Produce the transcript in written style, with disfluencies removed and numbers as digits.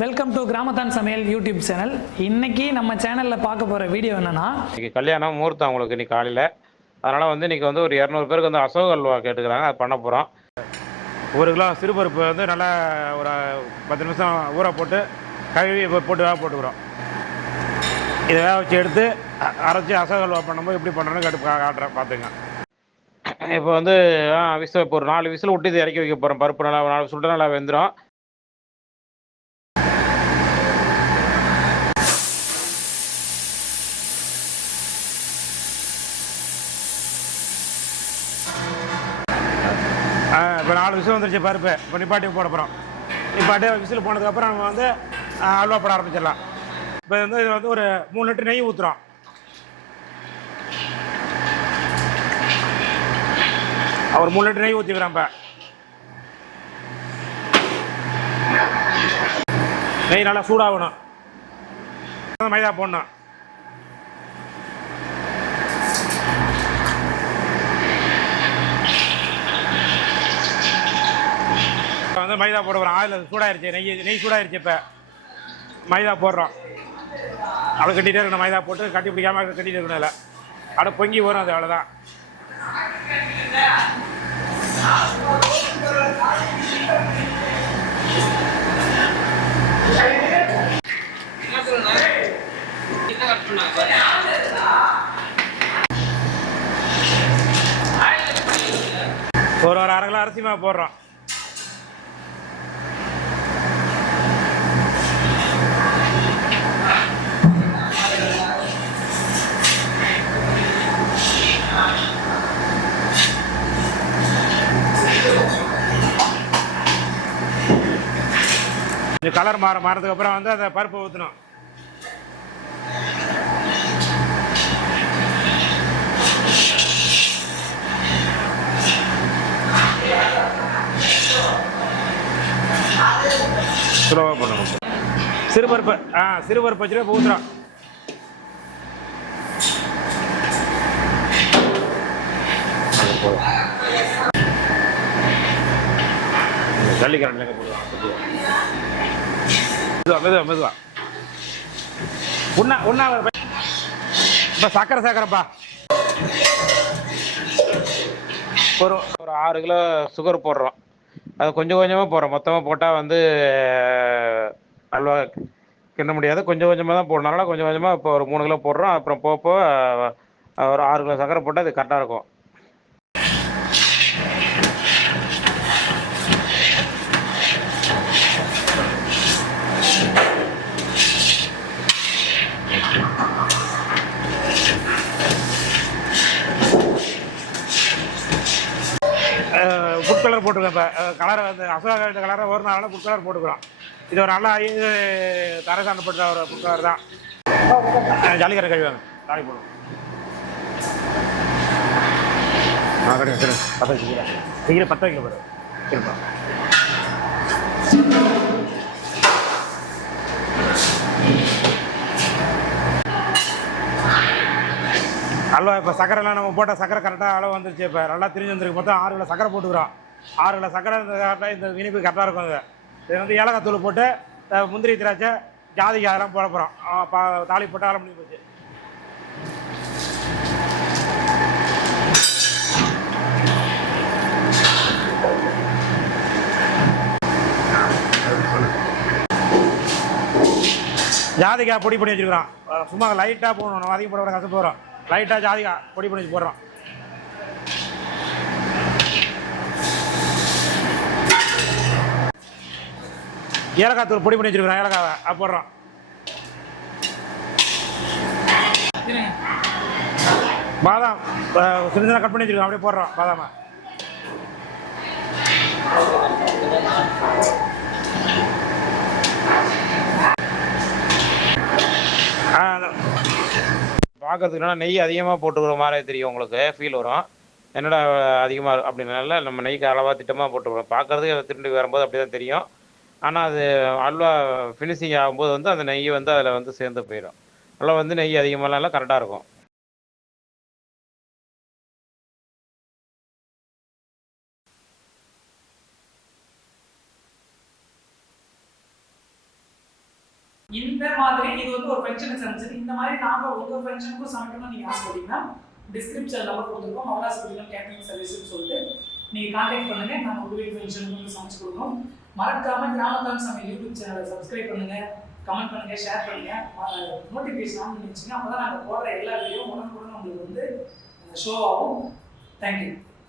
Welcome to கிராமத்தான் சமையல் YouTube channel. இன்னைக்கு நம்ம சேனலில் பார்க்க போகிற வீடியோ என்னன்னா, இன்றைக்கி கல்யாணம் முகூர்த்தம் உங்களுக்கு இன்றைக்கி காலையில். அதனால் இன்றைக்கி ஒரு 200 பேருக்கு அசோக அல்வா கேட்டுக்கிறாங்க. அது பண்ண போகிறோம். 1 கிலோ சிறுபருப்பு நல்லா ஒரு 10 நிமிஷம் ஊற போட்டு கழுவி போட்டு வேக போட்டுக்கிறோம். இதை வேக வச்சு எடுத்து அரைச்சி அசோக அல்வா பண்ணும்போது எப்படி பண்ணுறோன்னு காட்டுறேன், பார்த்துங்க. இப்போ விசில் இப்போ ஒரு 4 விசில் விட்டு இது இறக்கி வைக்க போகிறோம். பருப்பு நல்லா 4 விசில் நல்லா வெந்துடும். இப்போ 4 விசில் வந்துருச்சு பருப்பு. இப்போ நிப்பாட்டி போட போகிறோம். நிப்பாட்டி விசில் போனதுக்கப்புறம் நம்ம அல்வா போட ஆரம்பிச்சிடலாம். இப்போ இது ஒரு 3 லிட்டர் நெய் ஊற்றுறோம். ஒரு 3 லிட்டர் நெய் ஊற்றிக்கிறோம். இப்போ நெய் நல்லா சூடாகணும். மைதா போடணும். மைதா போட போகிறோம். ஆயில் சூடாயிருச்சு, நெய் சூடாயிருச்சு. இப்போ மைதா போடுறோம். அப்படி கட்டிகிட்டே இருக்கணும். மைதா போட்டு கட்டி பிடிக்காம கட்டிகிட்டு இருக்கணும். இல்லை அப்படியே பொங்கி வரும். அது அவ்வளோதான். ஒரு 1/2 கிலோ அரிசி மாவு போடுறோம். கலர் மாறதுக்கு அப்புறம் அந்த பருப்பை ஊற்றணும். ஸ்லோவாக பண்ணணும். சிறுபருப்பு சிறுபருப்பு வச்சுட்டு ஊற்றுறோம். ஜல்லிக்கரண்டில் போடுவாங்க. மெதுவா மெதுவா ஒன்றா இப்போ சக்கரை சேர்க்குறப்பா. ஒரு 6 கிலோ சுகர் போடுறோம். அது கொஞ்சம் கொஞ்சமாக போடுறோம். மொத்தமாக போட்டால் அல்வா கிண்ண முடியாது. கொஞ்சம் கொஞ்சமாக தான் போடணும்னால கொஞ்சம் கொஞ்சமாக இப்போ ஒரு 3 கிலோ போடுறோம். அப்புறம் போக ஒரு 6 கிலோ சக்கரை போட்டால் அது கரெக்டாக இருக்கும். ஃபுட் கலர் போட்டுருக்கோம். இப்போ கலரை அசோகா கலரை ஒரு நாளாக ஃபுட் கலர் போட்டுக்கிறோம். இது ஒரு நல்லா தரை சாண்டப்பட்ட ஒரு ஃபுட் கலர் தான். ஜல்லிக்கரை கழுவாங்க. தாலி போடுவோம். கிடையாது 10 வச்சுக்கிறேன். சீக்கிரம் 10 வைக்க போகிறேன். இருப்போம். அல்வா இப்போ சக்கரைலாம் நம்ம போட்ட சக்கரை கரெக்டாக அளவு வந்துருச்சு. இப்போ நல்லா திரிஞ்சு வந்துருக்கு. மொத்தம் 6 கிலோ சக்கரை போட்டுக்கிறோம். 6 கிலோ சக்கரை கரெக்டாக இந்த இனிப்பு கரெக்டாக இருக்கும். இது ஏலக்காய் தூள் போட்டு முந்திரி திராட்சை ஜாதிக்காய் அதெல்லாம் போட போகிறோம். தாலி போட்டு ஆரம் பண்ணி போச்சு. ஜாதிக்காய் பொடி பண்ணி வச்சுருக்கிறோம். சும்மா லைட்டாக போடணும். நம்ம அதிகம் போட கசப்பு போகிறோம். லைட்டாக ஜாதிக்காய் பொடி பண்ணி போடுறோம். ஏலக்காய் தூள் பொடி பண்ணி வச்சுருக்கிறோம். ஏலக்காவை போடுறோம். பாதாம் சின்ன கட் பண்ணி வச்சுருக்கோம். அப்படியே போடுறோம். பாதாமை பார்க்கறதுக்குனா நெய் அதிகமாக போட்டுக்கிற மாதிரி தெரியும். உங்களுக்கு ஃபீல் வரும். என்னடா அதிகமாக அப்படின்னால நம்ம நெய்க்கு அளவாக திட்டமாக போட்டுக்கிறோம். பார்க்குறதுக்கு திரும்பி வரும்போது அப்படி தான் தெரியும். ஆனால் அது அல்வா ஃபினிஷிங் ஆகும்போது அந்த நெய் அதில் சேர்ந்து போயிடும். நல்லா நெய் அதிகமாகலாம் கரெக்டாக இருக்கும். இந்த மாதிரி இது வந்து ஒரு ஃபங்க்ஷனுக்கு சமைச்சது. இந்த மாதிரி நாங்கள் உங்கள் ஃபங்க்ஷனுக்கும் சமைக்கணும்னு நீங்கள் ஆசைப்பட்டீங்கன்னா டிஸ்கிரிப்ஷன் நம்பர் கொடுத்துருக்கோம். மகராசபட்டினம் கேட்டரிங் சர்வீஸ்னு சொல்லிட்டு நீங்கள் கான்டாக்ட் பண்ணுங்கள். நாங்கள் உங்கள் வீட்டு ஃபங்க்ஷனுக்கு வந்து சமைச்சு கொடுக்கணும். மறக்காமல் கிராமத்தான் சமையல் யூடியூப் சேனலை சப்ஸ்கிரைப் பண்ணுங்கள், கமெண்ட் பண்ணுங்கள், ஷேர் பண்ணுங்கள், நோட்டிஃபிகேஷன் ஆன் பண்ணி வச்சுங்க. அப்போ தான் நாங்கள் போடுற எல்லா வீடியோவும் உடனுக்குடன் உங்களுக்கு வந்து ஷோ ஆகும். தேங்க்யூ.